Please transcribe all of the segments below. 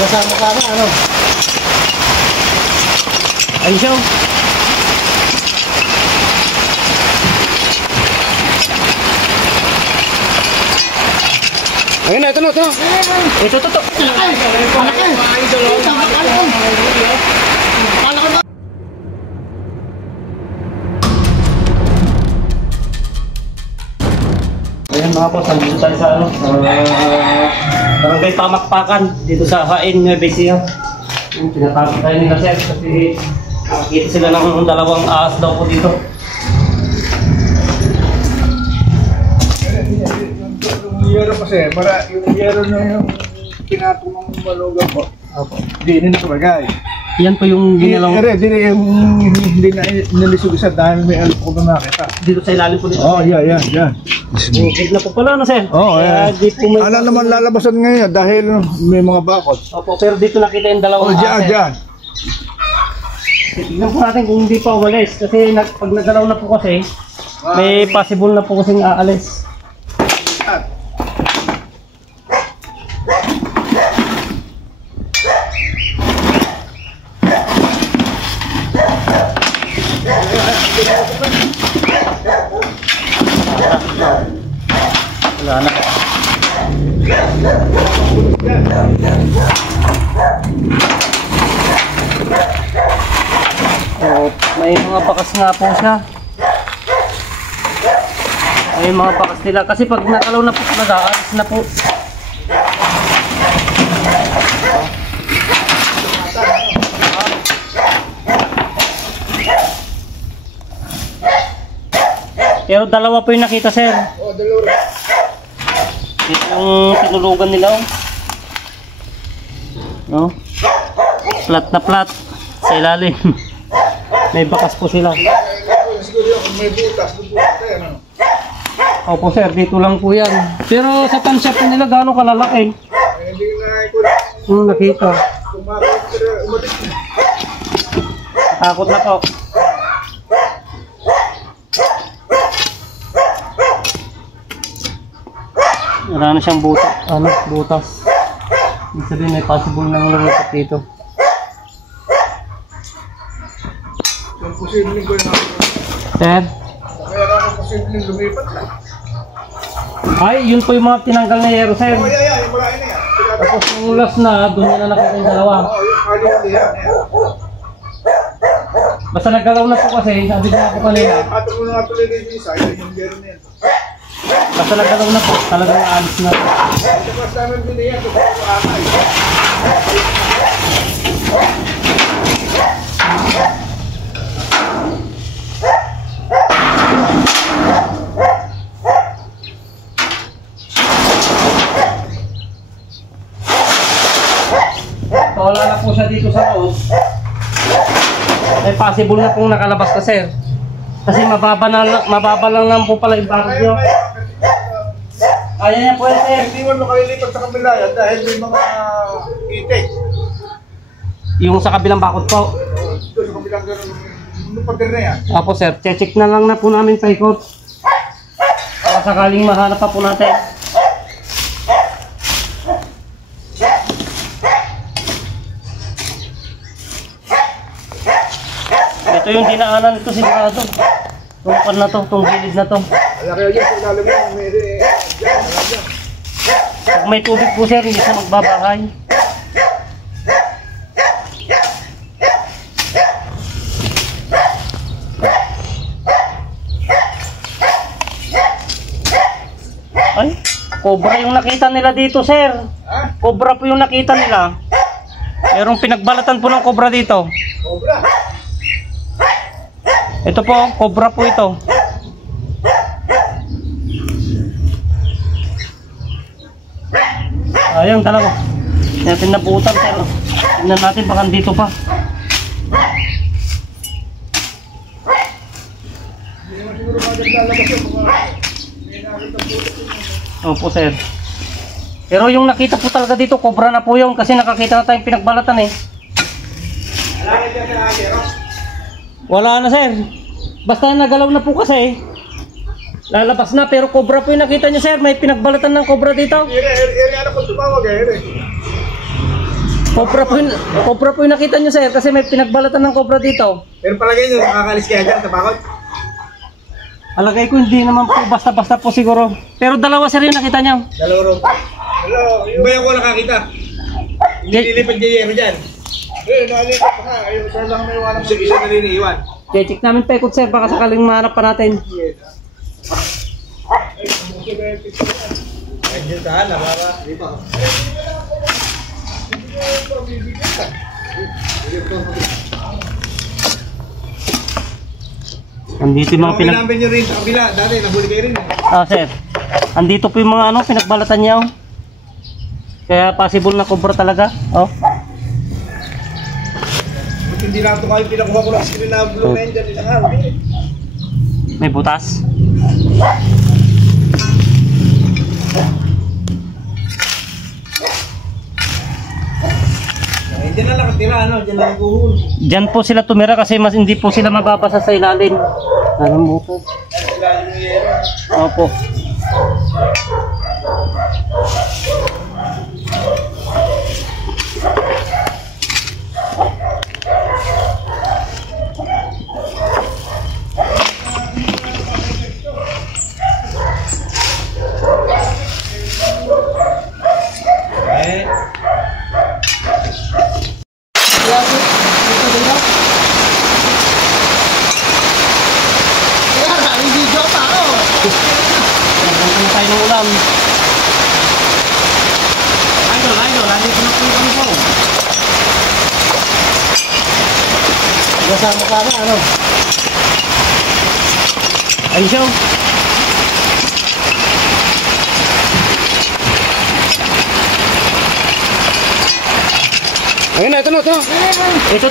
Kasama-sama, ano? Ayun siya. Ayun na, ito na, ito na. Ito. Ayan mga boss, nandito tayo sa ano, barangay Pamakpakan dito sa Hain, Nueva Ecija. Tinatapos tayo nila sir kasi nakikita sila ng dalawang ahas daw po dito. Yung yero kasi, yung yero na yung pinatong ng malugang po. Hindi na kumagay. Yan po yung ginalaw. Hindi na nilisog isa dahil may alpo ko na nakita. Dito sa ilalim po dito. Oh, yan. Bukid na po pala na sir. Oo, Alam naman lalabasan ngayon dahil may mga bakod. Opo, pero dito nakita yung dalawang ahas. Diyan. Tignan po natin kung hindi pa umalis. Kasi pag nagalaw na po kasi, may possible na po kasing aalis. Wala na. Oh, may mga bakas nga po siya. May mga bakas nila kasi pag nakalaw na po nag-aalis na po. Pero dalawa po yung nakita sir. Oh, dalawa. Ito yung tinulugan nila. No? Flat na flat sa ilalim. May bakas po sila. Siguro may butas ano? Opo sir, dito lang po yan. Pero sa tansya po nila gano'ng kalalaki? Hindi na nakita. umalis na. Takot na po. Wala na siyang butas. Ibig sabihin may possible nang lumipat dito. Yung posibleng ko yun. Sir? Kaya ako posibleng lumipat na. Ay, yun po yung mga tinanggal na yero, sir. Oh, yeah, yung malaking na yan. Tapos yung last na, doon na nakita yung dalawa. Oo, yung kali yan. Basta naggalaw na po kasi, sabi na po kanina. Ato mo na nga tuloy na yung isa, yung gero na yan. Basta naggalaw na po, talagang alis na. Ito pas namin biniyan, ito po ang akay. Wala na po siya dito sa loob. May possible na pong nakalabas na sir. Kasi mababa lang naman po pala yung bakod nyo. Kaya niya po yan sir. Hindi mo makalilipat sa kabila yan dahil may mga itik. Yung sa kabilang bakod po. Ito sa kabilang gano'n, lupatir na yan. Apo sir, check na lang na po namin paikot. Para sakaling mahanap pa po natin. Ito yung dinaanan nito sigurado. Tungkol na to, itong gilid na to. Kaya kaya dyan, kung lalim yan, may dyan. Pag may tubig po sir, hindi siya magbabahay. Ay, cobra yung nakita nila dito sir. Cobra po yung nakita nila. Merong pinagbalatan po ng cobra dito. Cobra. Ito po, cobra po ito. Ayun, talaga. Natin nabutan pero tingnan natin baka dito pa. Hindi naman siguro magandalabas yung mga may nakita po. Opo sir. Pero yung nakita po talaga dito, cobra na po yun kasi nakakita na tayong pinagbalatan eh. Alangin dyan sa agero. Wala na sir. Basta nagalaw na po kasi. Lalabas na pero cobra po yung nakita niyo sir. May pinagbalatan ng cobra dito. Yan ano kung tumawag eh. Cobra po yung nakita nyo sir kasi may pinagbalatan ng cobra dito. Pero palagay nyo, nakakalis kaya dyan, tabakot? Alagay ko hindi naman po basta-basta po siguro. Pero dalawa sir yung nakita nyo. Dalawa ro. Hello, yung bayan ko nakakita. Hindi lilipad niya yero dyan. Nalilipad pa nga. Ayun, isa lang may iwanan. Isa na rin iiwan. Check namin pa ikot sir baka sakaling mahanap pa natin. Ayun saan, nababa. Dito. Andito yung mga Pinambil nyo rin sa kabila. Dati, nahuli kayo rin. sir. Andito po yung mga pinagbalatan niya. Oh. Kaya possible na cobra talaga. Oh. Ba't hindi na ito kayo pinakuha ko lang screen na blue na yun dyan isang araw. May butas. Diyan na nakatira, ano? Diyan na naghuhul. Diyan po sila tumira kasi mas hindi po sila mababasa sa ilalim. Alam mo po. Ilalim ng yero. Opo. Nagpunta tayo ng ulam. Idol, nandito na po yung kami po. Kasama ka na, ano? Ayun siya. Ayun na, ito na. Ito.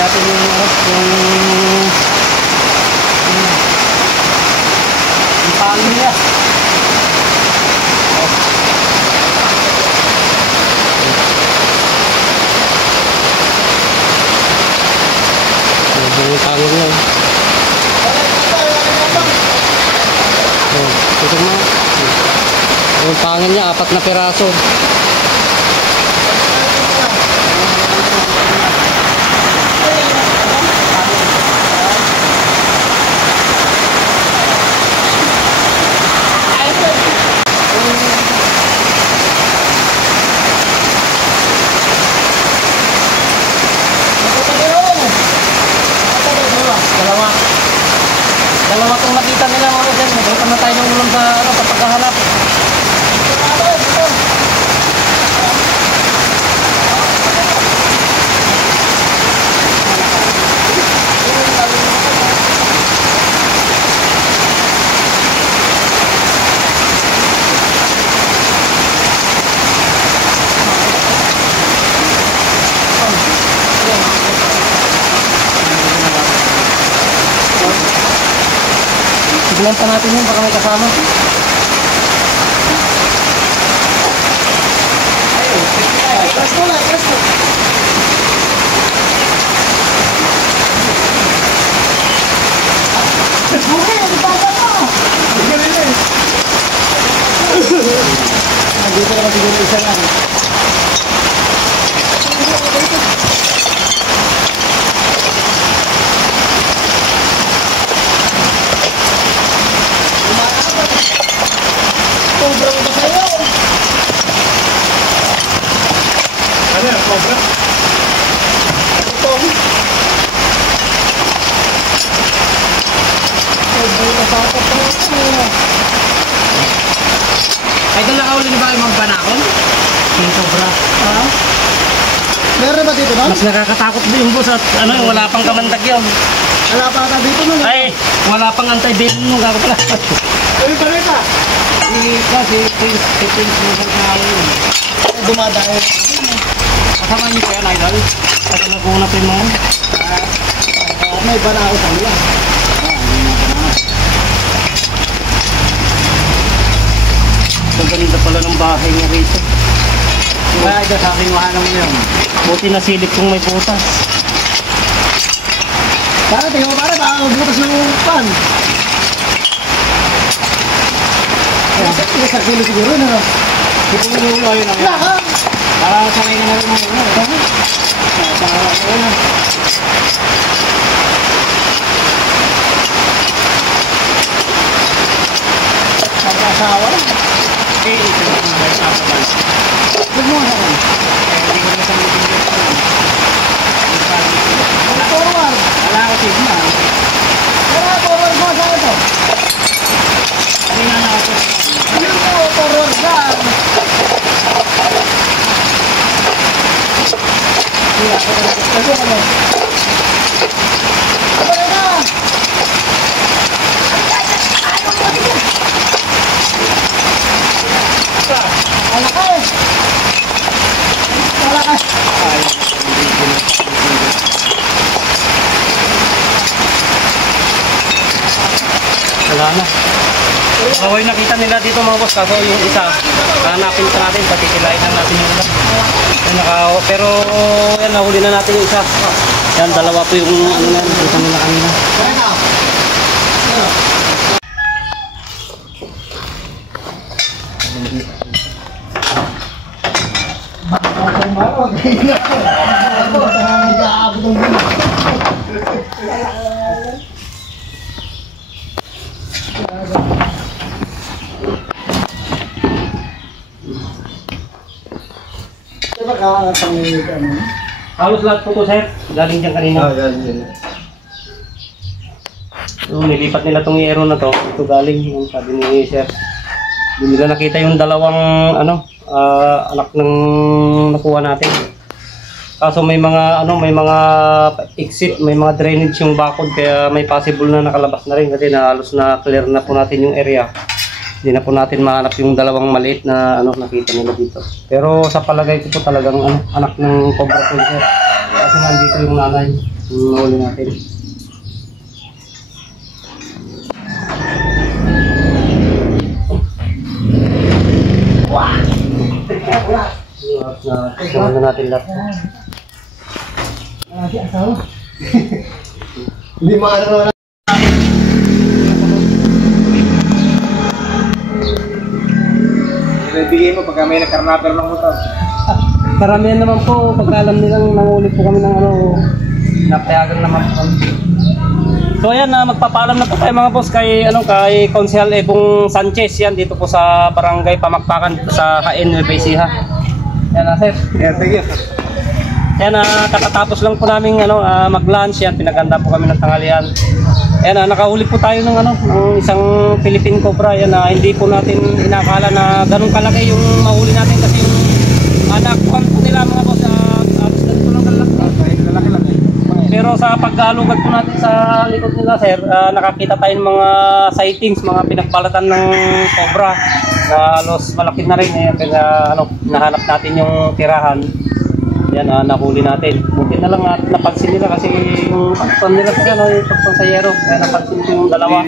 Natin yung palo niya. Yung palo niya. Ito mo. Yung pangin niya, 4 na piraso. Dalawa itong nakita nila mga kasi magkita na tayo ng ulam sa pagkahanap. Tignan pa natin yun, baka may kasama. Ito naman siguro isa lang. Sobrang ba sa'yo? Ano yan? Sobrang? Sobrang nasakot na ako. Ay, doon nakahuli ni ba yung mga banakon? Yung sobra. Ha? Meron ba dito, no? Mas nakakatakot din yung boss at ano, wala pang kamandag yun. Wala pa ata dito, no? Ay, wala pang anti-bail mo, gago pala. Uy, balita! Si Prince mo sa tao yun. Dumadayo. Kasama niyo kaya, Idol? At ano kung napin mo? May banao sa nila. Ang ganda pala ng bahay niya rito. Kaya ito sa aking wahanong yun. Buti na silip kung may butas. Para, tingnan mo para, baka butas ng pan. Sa kilo siguro, no? Ito mo yung ulo yun. Wala ka! Para sanay na rin mo yun. Sa harap mo yun. Mag-asawa lang. Eh, ito na kung may sapabal. Huwag mo nga naman. Hindi ko na sa meeting yun. Forward! Wala ako sigma. Wala, forward mo sa ito. Hindi nga nakapos. Ano mo, forward ka? Kasi ano? Abay na! Wala ka eh! Wala ka! Wala na. Kaway nakita nila dito mga boss, kaso yung isa, hanapin pa natin, patikilain lang natin yung ilan. Pero yan, nahuli na natin yung isa. Yan, dalawa po yung ano na, nakita nila kanina. Wala ka! Halos lahat po to, sir. Galing dyan kanina. So, nilipat nila tong yero na to. Ito galing, yung sabi ni sir. Hindi nila nakita yung dalawang anak ng nakuha natin. Kaso may mga exit, may mga drainage yung bakod, kaya may possible na nakalabas na rin kasi halos na clear na po natin yung area. Hindi na po natin mahanap yung dalawang maliit na nakita nila dito. Pero sa palagay ko po talagang anak ng Cobra po, sir. Kasi nandito yung nanay, yung nahuli natin. Tingnan na natin lahat. Hindi maano na. Bigay mo pagka may nagkarnaper ng motor. Karamihan naman po, pagka alam nilang nangulit po kami ng napayagan naman po kami. So ayan, magpapaalam na po tayo mga boss kay Konsehal Ebong Sanchez yan dito po sa Barangay Pamakpakan dito sa Hain, Nueva Ecija. Yan na, sir. Yeah, thank you. Yan, katatapos lang po namin mag-lunch yan, pinaganda po kami ng tanghalian. Ayan, nakahuli po tayo ng ng isang Philippine Cobra. Yan, hindi po natin inakala na ganun kalaki yung mahuli natin kasi yung anak po nila mga boss, ganito lang kalaki. Lalaki lang eh. Pero sa pagkalugat po natin sa likod nila, sir, nakakita tayo ng mga sightings, mga pinagbalatan ng Cobra na halos malaki na rin. Kaya nahanap natin yung tirahan. Yan, nahuli natin. Buti na lang napansin nila kasi yung pagpan nila sa yung pagpan sa yero. Kaya napansin ko yung dalawa.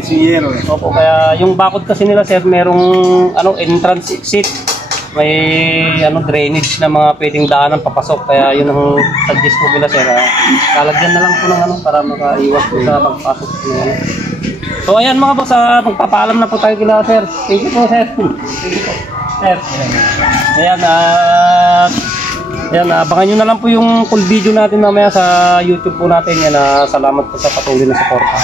Opo, kaya yung bakod kasi nila, sir, merong entrance exit. May drainage na mga pwedeng daanan papasok. Kaya yun ang suggest ko nila, sir. Lalagyan na lang po ng para makaiwas po sa pagpasok. So ayan mga boss, magpapaalam na po tayo kila, sir. Thank you po, sir. Thank you po. Sir. Ayan, ayan, abangan nyo na lang po yung full video natin mamaya sa YouTube po natin. Yan, salamat po sa patuloy na suporta.